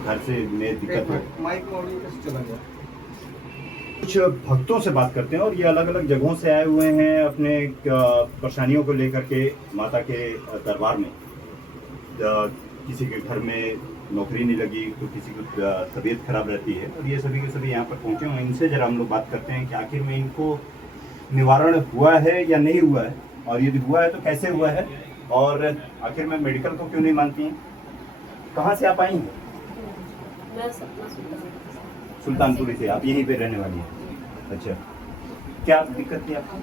घर से में दिक्कत हो। माइक मॉडल कैसे चला गया? कुछ भक्तों से बात करते हैं और ये अलग अलग जगहों से आए हुए हैं अपने परेशानियों को लेकर के माता के दरबार में। किसी के घर में नौकरी नहीं लगी तो किसी की तबीयत खराब रहती है और ये सभी के सभी यहाँ पर पहुँचे हुए हैं। इनसे जरा हम लोग बात करते हैं कि आखिर में इनको निवारण हुआ है या नहीं हुआ है, और यदि हुआ है तो कैसे हुआ है, और आखिर में मेडिकल को क्यों नहीं मानती हैं। कहाँ से आप आई हैं? मैं सपना सुल्तानपुरी से। आप यहीं पे रहने वाली हैं? अच्छा, क्या दिक्कत थी आपको?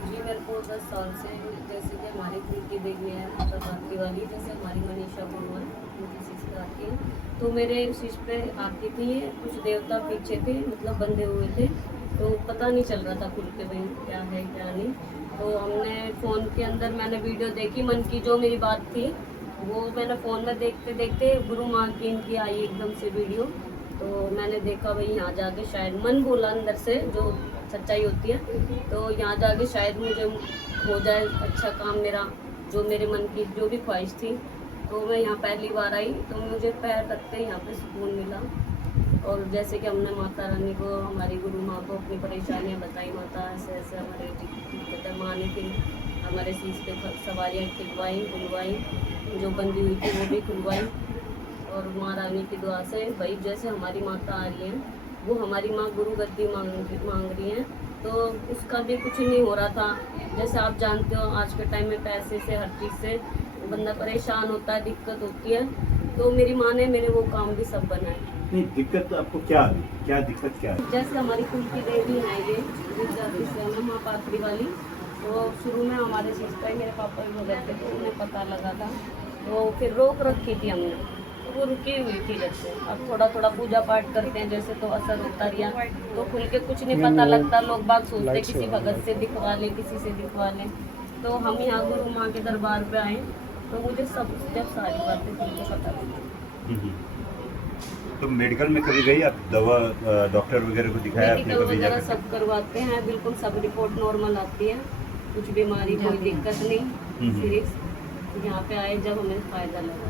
जी मेरे को 10 साल से जैसे कि हमारी खुद की बेटी है बाकी वाली, जैसे हमारी मनीषा गुरु है उनकी सिस्टर आती है, तो मेरे शिश पे आती थी कुछ देवता पीछे थे, मतलब बंधे हुए थे, तो पता नहीं चल रहा था खुल के भाई क्या है क्या नहीं। तो हमने फ़ोन के अंदर मैंने वीडियो देखी, मन की जो मेरी बात थी वो मैंने फ़ोन में देखते देखते गुरु माँ की इनकी आई एकदम से वीडियो, तो मैंने देखा भाई यहाँ जाके शायद मन बोला अंदर से जो सच्चाई होती है, तो यहाँ जाके शायद मुझे हो जाए अच्छा काम मेरा, जो मेरे मन की जो भी ख्वाहिश थी। तो मैं यहाँ पहली बार आई तो मुझे पैर रखते यहाँ पे सुकून मिला। और जैसे कि हमने माता रानी को, हमारी गुरु माँ को अपनी परेशानियाँ बताई, माता ऐसे ऐसे हमारे दिक्कत है, माँ ने फिर हमारे शीश पे सवारियाँ खिलवाई खुलवाई, जो बंदी हुई थी वो भी खुलवाई। और माँ रानी की दुआ से भाई जैसे हमारी माता आ रही हैं वो हमारी माँ गुरु गद्दी मांग रही हैं, तो उसका भी कुछ नहीं हो रहा था। जैसे आप जानते हो आज के टाइम में पैसे से हर चीज़ से बंदा परेशान होता है, दिक्कत होती है, तो मेरी माँ ने मेरे वो काम भी सब बनाए। नहीं, दिक्कत आपको क्या है? क्या दिक्कत क्या है? जैसे हमारी कुल की देवी है ये गुजराती से है माँ पात्री वाली, तो शुरू में हमारे सिस्टर मेरे पापा भी भगत थे तो उन्हें पता लगा था, तो फिर रोक रखी थी हमने, तो वो रुकी हुई थी। जैसे अब थोड़ा थोड़ा पूजा पाठ करते हैं जैसे, तो असर होता रहा, तो खुल के कुछ नहीं पता लगता, लोग बात सोचते किसी भगत से दिखवा लें किसी से दिखवा लें। तो हम यहाँ गुरु माँ के दरबार पे आए तो मुझे सब जब सारी बातें खुल के पता लगी। तो मेडिकल में कभी गई आप? दवा डॉक्टर वगैरह को दिखाया आपने मेडिकल कभी वगैरह जाकर? सब करवाते हैं, बिल्कुल सब रिपोर्ट नॉर्मल आती है, कुछ बीमारी कोई दिक्कत नहीं सिर्फ। यहाँ पे आए जब हमें फ़ायदा लगा,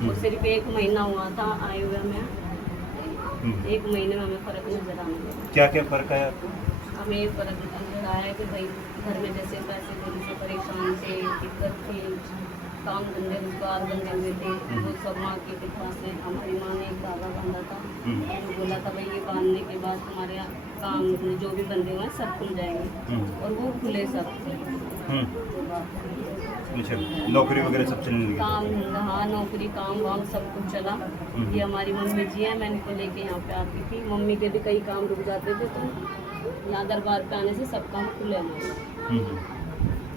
और सिर्फ 1 महीना हुआ था आए हुए हमें, 1 महीने में हमें फ़र्क नज़र आने लगा। क्या क्या फर्क आया आपको? हमें ये फ़र्क नज़र आया कि भाई घर में जैसे पैसे देने से परेशान थे, दिक्कत थी, काम धंधे रोजगार बंधे हुए थे, वो सब माँ की कृपा से हमारी माँ ने एक धागा बांधा था, तो बोला था भाई ये बांधने के बाद हमारे काम जो भी बंधे हुए हैं सब खुल जाएंगे, और वो खुले सब। अच्छा, नौकरी वगैरह सब चलने लगी? काम धंधा, हाँ नौकरी काम वाम सब कुछ चला। ये हमारी मम्मी जी है, मैं इनको लेके यहाँ पे आती थी, मम्मी के भी कई काम रुक जाते थे, तो यहाँ दरबार पे आने से सब काम खुले हमारे।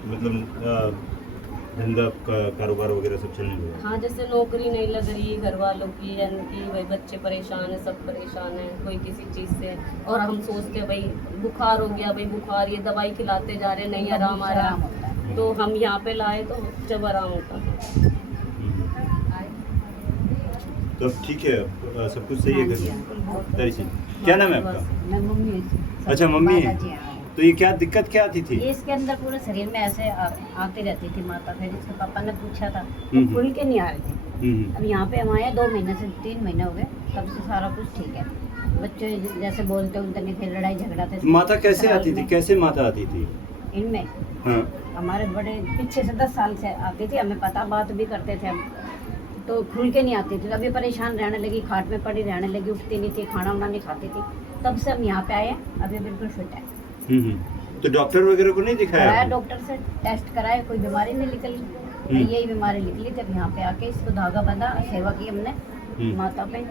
मतलब धंधा कारोबार वगैरह सब चलने लगा? हाँ, जैसे नौकरी नहीं लग रही घर वालों की, यानी कि भाई बच्चे परेशान है, सब परेशान है कोई किसी चीज़ से, और हम सोचते हैं भाई बुखार हो गया, भाई बुखार, ये दवाई खिलाते जा रहे नहीं आराम आ रहा, तो हम यहाँ पे लाए तो जब आराम होता है। तो ठीक है, सब कुछ सही है घर? क्या नाम है आपका? मैं मम्मी। अच्छा, मम्मी है। तो ये क्या दिक्कत क्या आती थी? ये इसके अंदर पूरे शरीर में ऐसे आती रहती थी माता, फिर इसके पापा ने पूछा था, हम्म। खुल के नहीं आ रही थी। अब यहाँ पे हम आए 2 महीने से 3 महीने हो गए, तब से सारा कुछ ठीक है। बच्चे जैसे बोलते उनसे नहीं थे, लड़ाई झगड़ा थे। माता कैसे आती थी? कैसे माता आती थी? इनमें हाँ। हमारे बड़े पीछे से 10 साल से आती थी, हमें पता, बात भी करते थे हम, तो खुल के नहीं आती थी। अभी परेशान रहने लगी, खाट में पड़ी रहने लगी, उठती नहीं थी, खाना वाना नहीं खाती थी, तब से हम यहाँ पे आए, अभी बिल्कुल फिट है। तो डॉक्टर वगैरह को नहीं दिखाया कराया, आपने? डॉक्टर से टेस्ट कराए, कोई बीमारी नहीं निकली, यही बीमारी निकली। जब यहाँ पे आके इसको धागा बंधा, सेवा की हमने माता पे,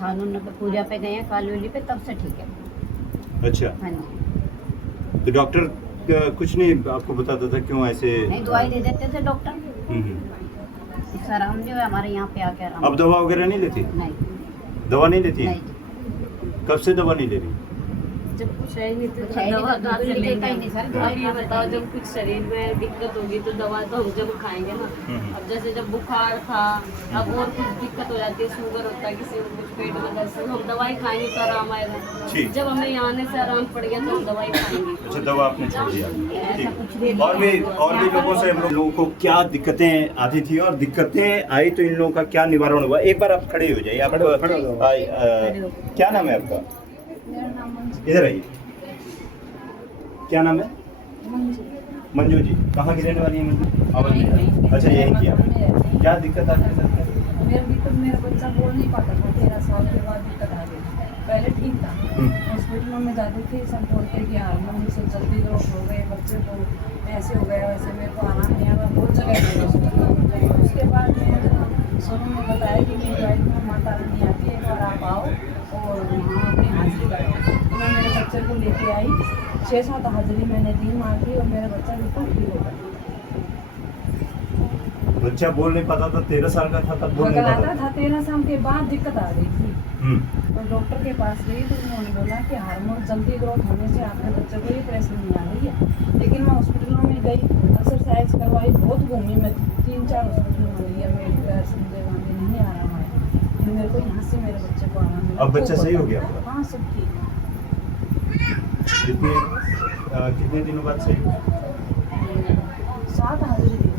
थानों पे पूजा पे गए हैं, कालवेली पे, तब से ठीक है। अच्छा, हाँ जी। तो डॉक्टर कुछ नहीं आपको बताता था क्यों ऐसे? नहीं, दवाई दे देते थे डॉक्टर, इससे आराम जो है हमारे यहाँ पे आके आराम। अब दवा वगैरह नहीं लेती? नहीं, दवा नहीं लेती? नहीं। कब से दवा नहीं ले रही? जब कुछ है ही नहीं कुछ तो है ही नहीं दवा तो कहाँ से दूध लेंगे? निकलता ही नहीं सर, दवाई अब ये कहाँ से बताओ लेंगे? जब कुछ शरीर में दिक्कत होगी तो दवा तो हम जब खाएंगे ना। अब जैसे जब बुखार था, अब और कुछ दिक्कत हो जाती है, शुगर होता है, किसी को कुछ पेट में दर्द, हम दवाई खाएंगे तो आराम आएगा। ठीक। जब हमें यहाँ आने से आराम पड़ गया तो हम दवाई खाएंगे। अच्छा, दवा आपने छोड़ दिया। ऐसा कुछ भी ठीक। और भी लोगों से हम लोगों को क्या दिक्कतें आती थी और दिक्कतें आई तो इन लोगों का क्या निवारण हुआ? एक बार आप खड़े हो जाइए। आप क्या नाम है आपका? मेरा नाम मंजू। इधर आइए। क्या नाम है? मंजू। मंजू जी। कहाँ की रहने वाली है मंजू? अवध में। अच्छा, यही किया। क्या दिक्कत आती है? मेरा बच्चा बोल नहीं पाता था, 13 साल के बाद दिक्कत आ गई। पहले ठीक था, हॉस्पिटलों में जाती थी, सब बोलते कि हार्मोन से जल्दी ग्रोथ हो गए, बच्चे को ऐसे हो गया वैसे। मेरे को आराम नहीं आया, बहुत जगह गई हॉस्पिटल में। उसके बाद मैं सोनू ने बताया कि मेरी वाइफ में माता रानी आती है, एक बार आप आओ और वहाँ अपनी हाजिरी लगाओ। तो मैं मेरे बच्चे को लेके आई, 6-7 हाजिरी मैंने दी मार दी और मेरा बच्चा बिल्कुल ठीक हो गया। बच्चा बोल नहीं पाता था, 13 साल का था तब बोल नहीं बगलाता पाता था, 13 साल के बाद दिक्कत आ गई थी। हम्म। और डॉक्टर के पास गई तो उन्होंने बोला कि हार्मोन जल्दी ग्रोथ होने से आपके बच्चे को ये परेशानी आ रही है। लेकिन मैं हॉस्पिटलों में गई, एक्सरसाइज करवाई, बहुत घूमी मैं, 3-4 हॉस्पिटल में गई, मेडिकल संजय गांधी, नहीं आराम आया। फिर मेरे को यहाँ से मेरे बच्चे को आराम मिला। अब बच्चा खूब सही हो बचा। गया आपका? हाँ, सब ठीक है। कितने दिनों बाद सही हुआ? 7 हाजिरी दी।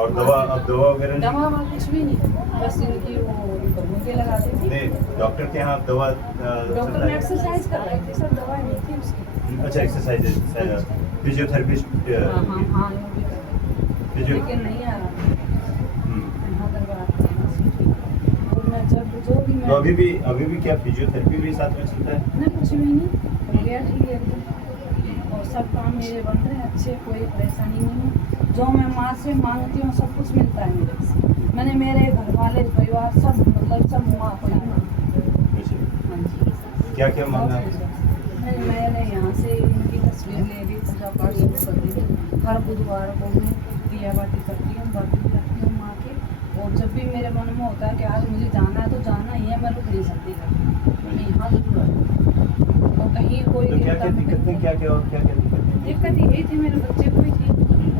और दवा, अब दवा वगैरह नहीं? दवा ववा कुछ भी नहीं, बस इनकी वो मुझे लगाती थी। नहीं, डॉक्टर के यहाँ दवा डॉक्टर ने एक्सरसाइज करवाई थी सर, दवा नहीं थी उसकी। अच्छा, एक्सरसाइज, फिजियोथेरेपिस्ट हाँ हाँ हाँ, वो भी करवाई, फिजियो। लेकिन नहीं आ रहा। यहाँ करवाते हैं। और मैं जब जो भी तो मैं अभी भी क्या फिजियोथेरेपी भी साथ में चलता है? नहीं, कुछ भी नहीं हो गया, ठीक है एकदम। और सब काम मेरे बन रहे हैं अच्छे, कोई परेशानी नहीं है। जो मैं माँ से मांगती हूँ सब कुछ मिलता है मेरे से। मैंने मेरे घर वाले परिवार सब मतलब सब माँ को ही मांगा। अच्छा, हाँ जी। क्या क्या मांगा? मैंने यहाँ से इनकी तस्वीर ले ली, पूजा पाठ शुरू कर दी। हर बुधवार को मैं दिया बाती करती हूँ, बाती करती हूँ माँ के। और जब भी मेरे मन में होता है कि आज मुझे जाना है तो जाना ही है, मैं रुक नहीं सकती घर, मैं यहाँ जरूर आती। और कहीं कोई तो क्या क्या दिक्कतें, क्या क्या और क्या क्या दिक्कतें? दिक्कत यही थी, मेरे बच्चे को ही थी।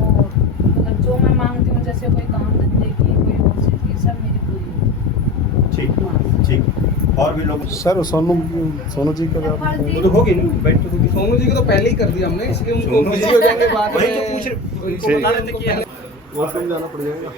और मतलब जो मैं मांगती हूँ, जैसे कोई काम धंधे की, कोई और चीज़ की, सब मेरी पूरी। ठीक ठीक। और भी लोग? सर सोनू जी का वो तो होगी ना, बैठ तो होगी। सोनू जी को तो पहले ही कर दिया हमने, इसलिए उनको सोनू बिजी हो जाएंगे बाद वही में। तो पूछ रहे, उनको बता रहे थे कि वॉशरूम जाना पड़ जाएगा।